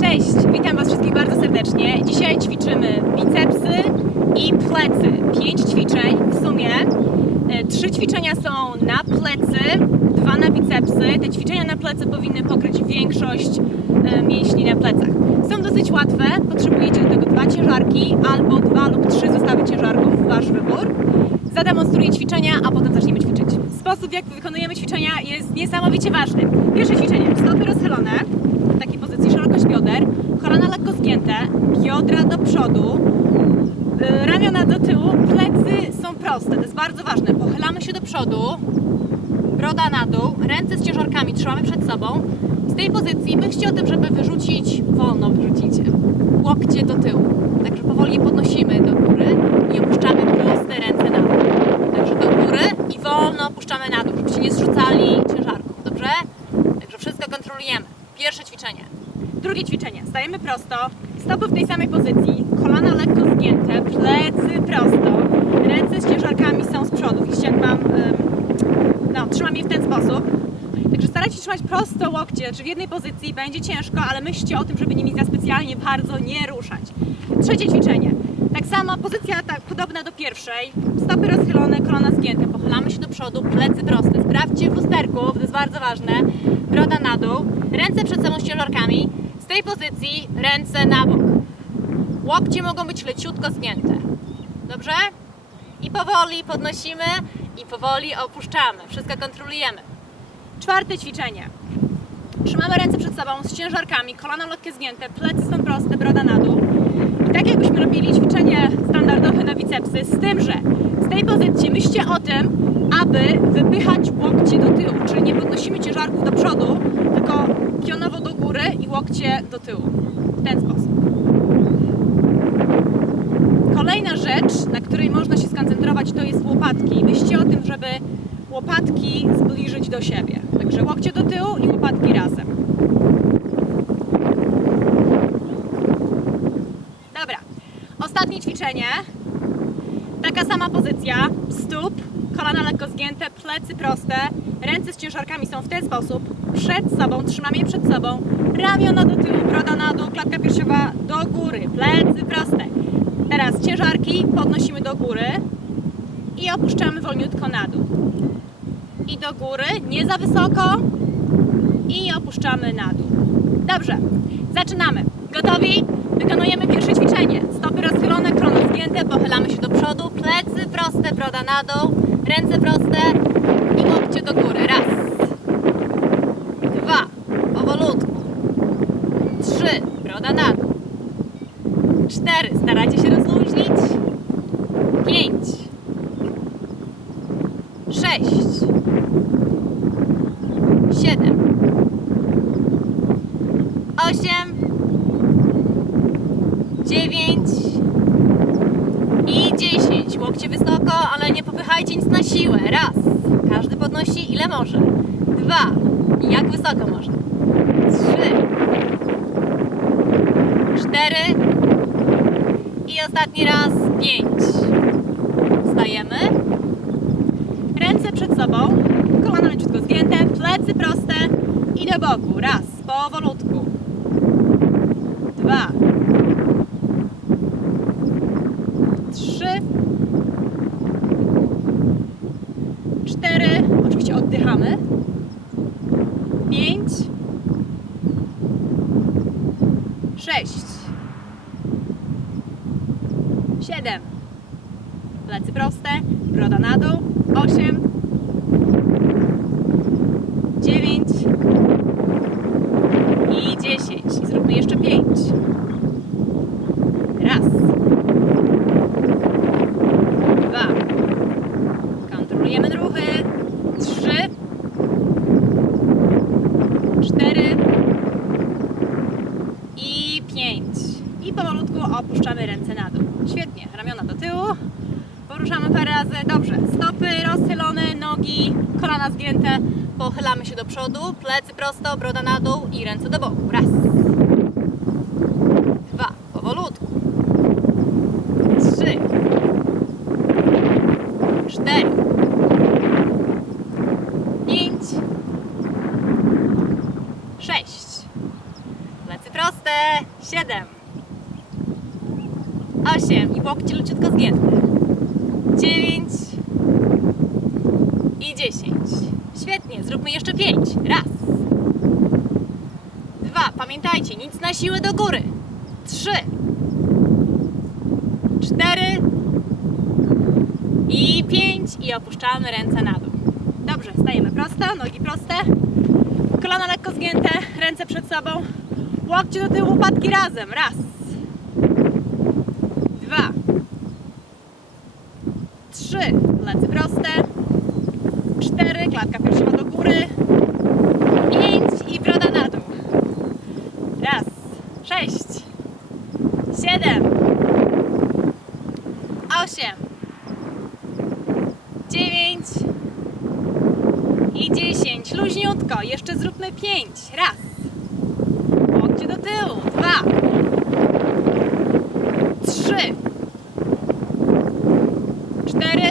Cześć, witam Was wszystkich bardzo serdecznie. Dzisiaj ćwiczymy bicepsy i plecy. Pięć ćwiczeń w sumie. E, Trzy ćwiczenia są na plecy, dwa na bicepsy. Te ćwiczenia na plecy powinny pokryć większość e, mięśni na plecach. Są dosyć łatwe, potrzebujecie do tego dwa ciężarki albo dwa lub trzy zestawy ciężarków, Wasz wybór. Zademonstruję ćwiczenia, a potem zaczniemy ćwiczyć. Sposób, jak wykonujemy ćwiczenia jest niesamowicie ważny. Pierwsze ćwiczenie, stopy rozchylone, w takiej pozycji szerokość bioder, kolana lekko zgięte, biodra do przodu, y, ramiona do tyłu, plecy są proste, to jest bardzo ważne. Pochylamy się do przodu, broda na dół, ręce z ciężarkami trzymamy przed sobą. Z tej pozycji myślcie o tym, żeby wyrzucić, wolno wyrzucicie, łokcie do tyłu. Także powoli je podnosimy do góry i opuszczamy proste ręce na dół. Także do góry i wolno opuszczamy na dół, żebyście nie zrzucali ciężarków, dobrze? Także wszystko kontrolujemy. Pierwsze ćwiczenie. Drugie ćwiczenie. Stajemy prosto, stopy w tej samej pozycji, kolana lekko zgięte, plecy prosto, ręce z ciężarkami są z przodu. Widzicie jak mam, no, trzymam je w ten sposób. Także starajcie się trzymać prosto łokcie, czy w jednej pozycji będzie ciężko, ale myślcie o tym, żeby nimi za specjalnie bardzo nie ruszać. Trzecie ćwiczenie. Samo pozycja tak podobna do pierwszej. Stopy rozchylone, kolana zgięte. Pochylamy się do przodu, plecy proste. Sprawdźcie w lusterku, to jest bardzo ważne. Broda na dół, ręce przed sobą ciężarkami. Z tej pozycji ręce na bok. Łokcie mogą być leciutko zgięte. Dobrze? I powoli podnosimy i powoli opuszczamy. Wszystko kontrolujemy. Czwarte ćwiczenie. Trzymamy ręce przed sobą z ciężarkami, kolana lekkie zgięte, plecy są proste, broda na dół. I tak jakbyśmy robili ćwiczenie standardowe na bicepsy, z tym, że z tej pozycji myślcie o tym, aby wypychać łokcie do tyłu, czyli nie podnosimy ciężarków do przodu, tylko pionowo do góry i łokcie do tyłu. W ten sposób. Kolejna rzecz, na której można się skoncentrować, to jest łopatki. Myślcie o tym, żeby łopatki zbliżyć do siebie. Także łokcie do tyłu i łopatki razem. Ćwiczenie. Taka sama pozycja. Stóp, kolana lekko zgięte, plecy proste. Ręce z ciężarkami są w ten sposób. Przed sobą, trzymamy je przed sobą. Ramiona do tyłu, broda na dół, klatka piersiowa do góry. Plecy proste. Teraz ciężarki podnosimy do góry i opuszczamy wolniutko na dół. I do góry, nie za wysoko. I opuszczamy na dół. Dobrze, zaczynamy. Gotowi? Wykonujemy pierwsze ćwiczenie. Stopy rozchylone, kolana zgięte, pochylamy się do przodu, plecy proste, broda na dół, ręce proste i łokcie do góry. Raz, dwa, powolutku, trzy, broda na dół, cztery, starajcie się rozluźnić, pięć, sześć, siedem, osiem, dziewięć i dziesięć. Łokcie wysoko, ale nie popychajcie nic na siłę. Raz. Każdy podnosi ile może. Dwa. Może. Trzy. Cztery. I ostatni raz. Pięć. Stajemy. Ręce przed sobą. Kolana leciutko zgięte. Plecy proste. I do boku. Raz. Powolutku. broda na dół, 8, 9 i 10 i zróbmy jeszcze 5. zgięte. Pochylamy się do przodu, plecy prosto, broda na dół i ręce do boku. Raz. Dwa. Powolutku. Trzy. Cztery. Pięć. Sześć. siedem, osiem i łokcie leciutko zgięte, dziewięć i dziesięć. Świetnie, zróbmy jeszcze pięć. Raz, dwa, pamiętajcie, nic na siłę do góry. Trzy, cztery i pięć i opuszczamy ręce na dół. Dobrze, stajemy prosto, nogi proste, kolana lekko zgięte, ręce przed sobą, łokcie do tyłu, łopatki razem. Raz, dwa, trzy, plecy proste, cztery, klatka piersiowa do góry, pięć i broda na dół. Raz, sześć, siedem, osiem, dziewięć i dziesięć. Luźniutko. Jeszcze zróbmy pięć. Raz. Łokcie do tyłu. Dwa. Trzy. Cztery.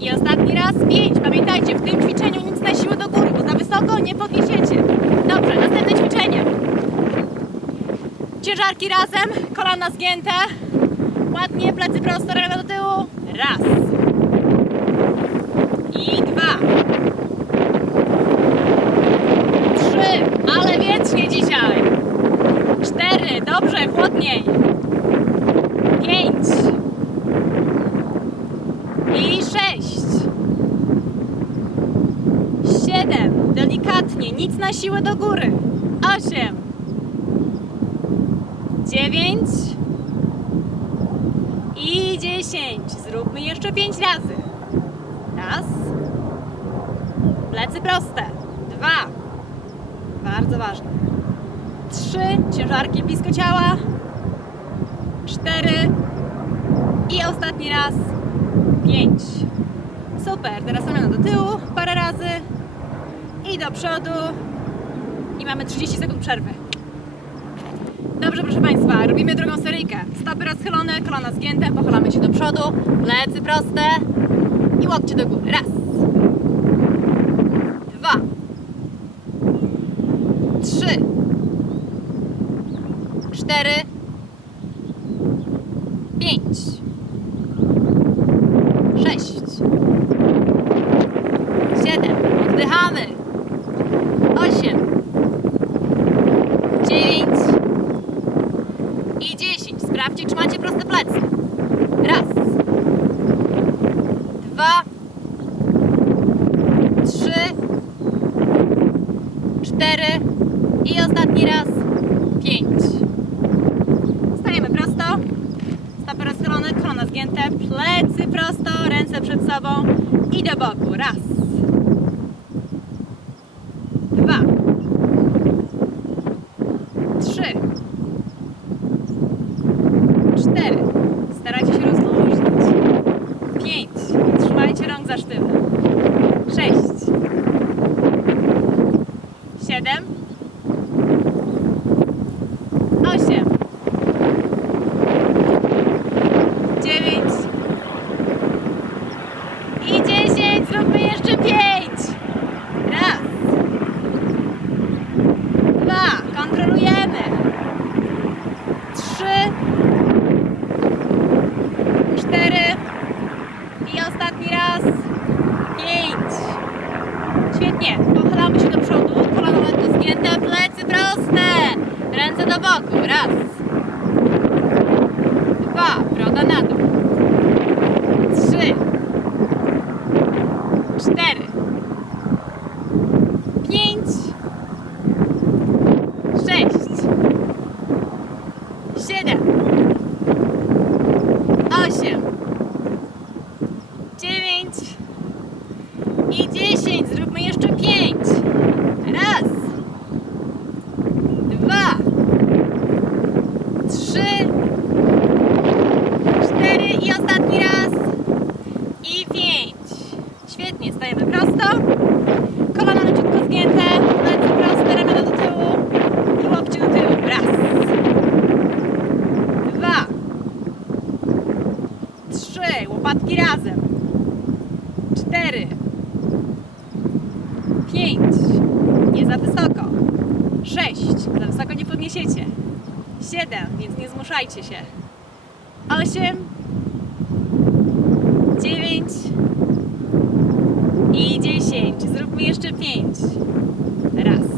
I ostatni raz pięć. Pamiętajcie, w tym ćwiczeniu nic na siłę do góry, bo za wysoko nie podniesiecie. Dobrze, następne ćwiczenie. Ciężarki razem, kolana zgięte. Ładnie, plecy prosto, ramiona do tyłu. Raz. I dwa. Trzy. Ale wiecznie dzisiaj. Cztery. Dobrze, chłodniej. Pięć. I sześć. Siedem. Delikatnie, nic na siłę do góry. Osiem. Dziewięć. I 10. Zróbmy jeszcze 5 razy. Raz. Plecy proste. Dwa. Bardzo ważne. Trzy. Ciężarki blisko ciała. Cztery. I ostatni raz. Pięć. Super. Teraz ramiona do tyłu parę razy. I do przodu. I mamy 30 sekund przerwy. Dobrze, proszę Państwa, robimy drugą seryjkę. Stopy rozchylone, kolana zgięte, pochylamy się do przodu, plecy proste i łokcie do góry. Raz. Dwa. Trzy. Cztery. Pięć. Sześć. Siedem. Oddychamy. Osiem. Dziewięć i 10. Sprawdźcie, czy macie proste plecy. Raz. Dwa. Trzy. Cztery. I ostatni raz. Pięć. Stajemy prosto. Stopy rozchylone, kolana zgięte, plecy prosto, ręce przed sobą i do boku. Raz. Dwa. Trzy. Cztery. Starajcie się rozluźnić. Pięć. Trzymajcie rąk za sztywno. Sześć. Siedem. Osiem. Dziewięć. I dziesięć. Zróbmy jeszcze pięć. Raz. Dwa. Kontrolujemy. Trzy cztery i ostatni raz pięć. Świetnie, pochylamy się do przodu, kolana lekko zgięte, plecy proste, boku, raz, dwa, broda na dół, trzy, cztery, pięć, sześć, siedem, osiem, dziewięć. I dziesięć. Zróbmy jeszcze pięć. Raz, 4 5 nie za wysoko. 6 za wysoko nie podniesiecie. 7 więc nie zmuszajcie się. 8 9 i 10 zróbmy jeszcze 5 raz.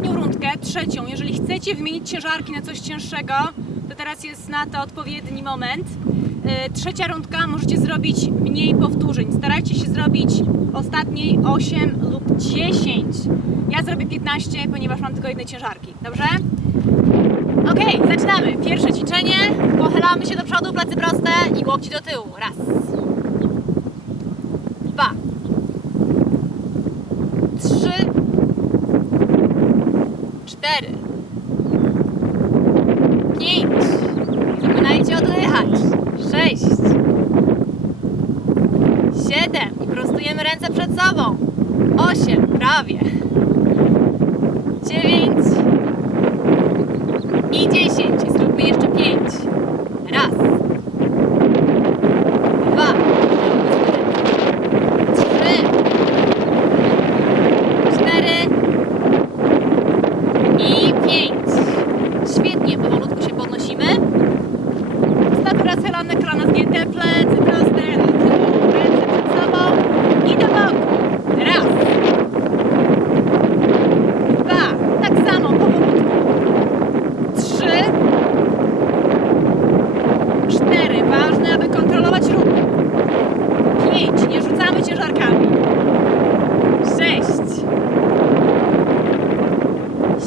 Ostatnią rundkę, trzecią. Jeżeli chcecie wymienić ciężarki na coś cięższego, to teraz jest na to odpowiedni moment. Yy, Trzecia rundka możecie zrobić mniej powtórzeń. Starajcie się zrobić ostatniej 8 lub 10. Ja zrobię 15, ponieważ mam tylko jednej ciężarki. Dobrze? Ok, zaczynamy. Pierwsze ćwiczenie. Pochylamy się do przodu, plecy proste i łokci do tyłu. Raz. Dwa. Trzy. Cztery. Pięć. Zapominajcie oddychać. Sześć. Siedem. I prostujemy ręce przed sobą. Osiem. Prawie. Dziewięć. I dziesięć. I zróbmy jeszcze pięć. Raz. Dwa. Trzy. Cztery. I pięć. Świetnie, powolutku się podnosimy. Stopy rozchylone, kolana zgięte, plecy proste, do tyłu, ręce przed sobą i do boku. Raz. Dwa. Tak samo, powolutku. Trzy. Cztery. Ważne, aby kontrolować ruch. Pięć. Nie rzucamy ciężarkami. Sześć.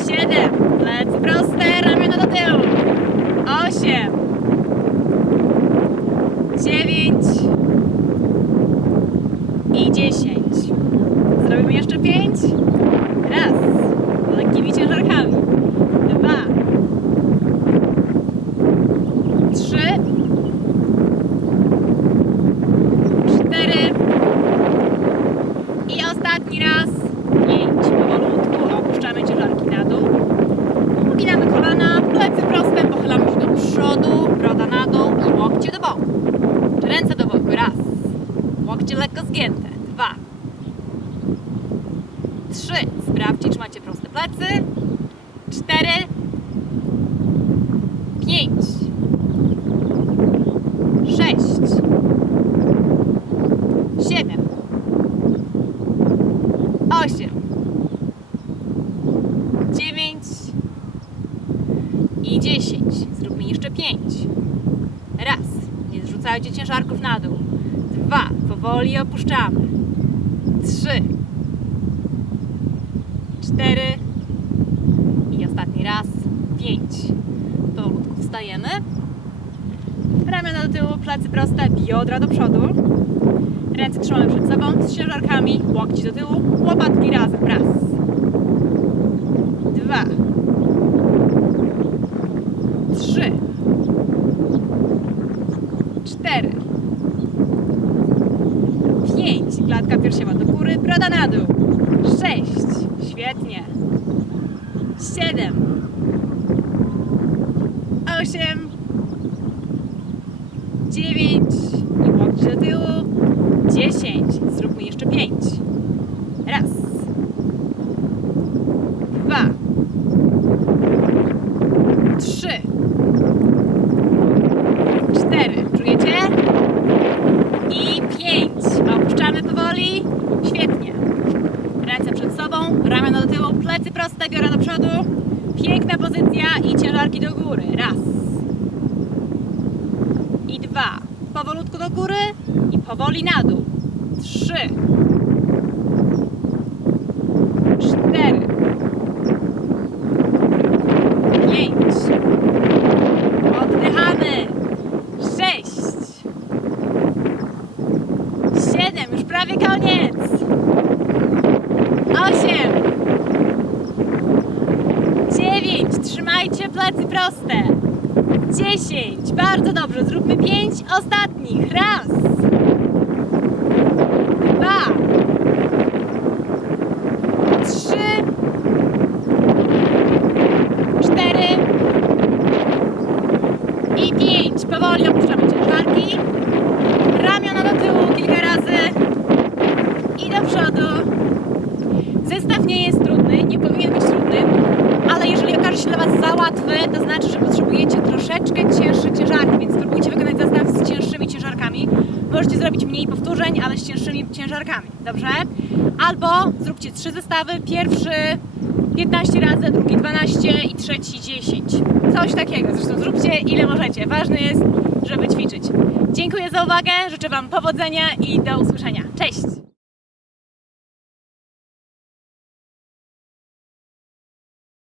Siedem. Plecy proste, ramiona do tyłu. Osiem. Dziewięć. I dziesięć. Zrobimy jeszcze pięć. Raz. Lekkimi ciężarkami. Dwa. Trzy. Cztery. I ostatni raz. Pięć. Powolutku opuszczamy ciężarki na dół. Uginamy kolana, plecy proste, pochylamy się do przodu, broda na dół i łokcie do boku. Ręce do boku. Raz. Łokcie lekko zgięte. Dwa. Trzy. Sprawdźcie, czy macie proste plecy. Cztery. Pięć. Sześć. Siedem. Osiem. Dziewięć. I dziesięć. Zróbmy jeszcze pięć. Raz. Nie zrzucajcie ciężarków na dół. Dwa. Powoli opuszczamy. Trzy. Cztery. I ostatni raz. Pięć. Powolutku wstajemy. Ramiona do tyłu, plecy proste, biodra do przodu. Ręce trzymamy przed sobą z ciężarkami, łokci do tyłu, łopatki razem. Raz. Dwa. Trzy. Cztery. Pięć. Klatka piersiowa do góry, broda na dół. Sześć. Świetnie. Siedem. Osiem. Dziewięć. I łokci do tyłu. Dziesięć. Zróbmy jeszcze pięć. Raz. Dwa. Nogi do góry. Raz. I dwa. Powolutku do góry i powoli na dół. Trzy. Cztery. Pięć. Oddychamy. Sześć. Siedem. Już prawie koniec. Osiem. Dziewięć. Plecy proste. Dziesięć. Bardzo dobrze. Zróbmy pięć ostatnich. Raz. Dwa. Trzy. Cztery. I pięć. Powoli opuszczamy ciężarki. Ramiona do tyłu kilka razy. I do przodu. Zestaw nie jest trudny, nie powinien być trudny, ale jeżeli okaże się dla Was za łatwy, to znaczy, że potrzebujecie troszeczkę cięższe ciężarki, więc spróbujcie wykonać zestaw z cięższymi ciężarkami. Możecie zrobić mniej powtórzeń, ale z cięższymi ciężarkami, dobrze? Albo zróbcie trzy zestawy, pierwszy 15 razy, drugi 12 i trzeci 10. Coś takiego, zresztą zróbcie ile możecie. Ważne jest, żeby ćwiczyć. Dziękuję za uwagę, życzę Wam powodzenia i do usłyszenia. Cześć!